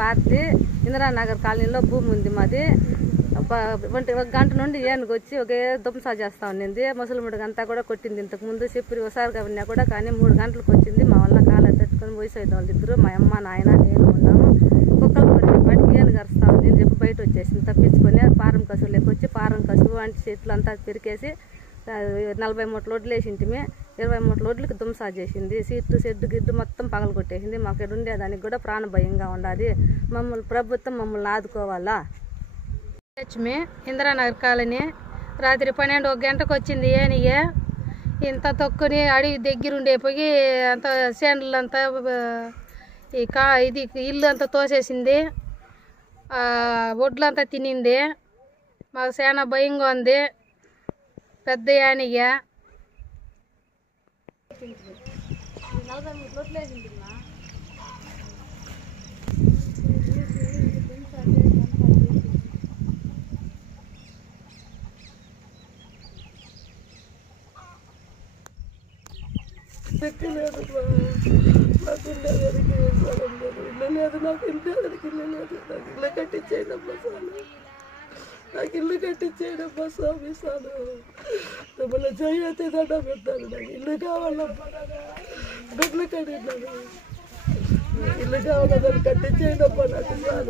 భారతి ఇందిరానగర్ కాలనీలో భూమి ఉంది మాది. ఒక గంట నుండి ఏనుగు వచ్చి ఒకే దుంసా చేస్తా ఉన్నింది. ముసలిముడికి అంతా కూడా కొట్టింది. ఇంతకు ముందు చెప్పి ఒకసారిగా ఉన్నా కూడా కానీ 3 గంటలకు వచ్చింది. మా వల్ల కాలు తట్టుకొని వయసు అయితే వాళ్ళు ఇద్దరు, మా అమ్మ నాయన నేను ఉన్నాము. కుక్కలు కొట్టిన బట్టి ఏనుగు అరుస్తా ఉంది అని చెప్పి బయట వచ్చేసింది. తప్పించుకొని పారం కసువులోకి వచ్చి పారం కసువు అంటే చెట్లు అంతా పెరికేసి 40 మూటలు వడ్లు వేసింటిమి. 20 మూటల వడ్లకి దుంసా చేసింది. షెడ్డు గిడ్డు మొత్తం పగలు కొట్టేసింది. మాకు ఇక్కడ ఉండేదానికి కూడా ప్రాణ భయంగా ఉండాలి. ప్రభుత్వం మమ్మల్ని ఆదుకోవాలా. లక్ష్మి ఇందిరానగర్ కాలనీ రాత్రి 12 గంటకు వచ్చింది. ఏనిగే ఇంత తొక్కుని అడవి దగ్గరుండే పోయి అంత సేండ్లు అంతా ఇది ఇల్లు అంతా తోసేసింది. వడ్లంతా తినింది. మాకు చాలా భయంగా ఉంది. పెద్ద యానిగా 40 మూటలు వేసింది. ఎక్కలేదు నాకు ఉండేదానికి స్థలం లేదు, ఇల్లు లేదు, నాకు ఉండేదానికి ఇల్లు లేదు. నాకు ఇల్లు కట్టించేయడమ్మా సాలు, నాకు ఇల్లు కట్టించేయడమ్మా స్వామి సాలు. మిమ్మల్ని చేయతే దండ పెడతాను. నాకు ఇల్లు కావాలమ్మా, బిడ్డలు కడిగినాను, ఇల్లు కావాలని కట్టించేయడమ్మా నాకు సాలు.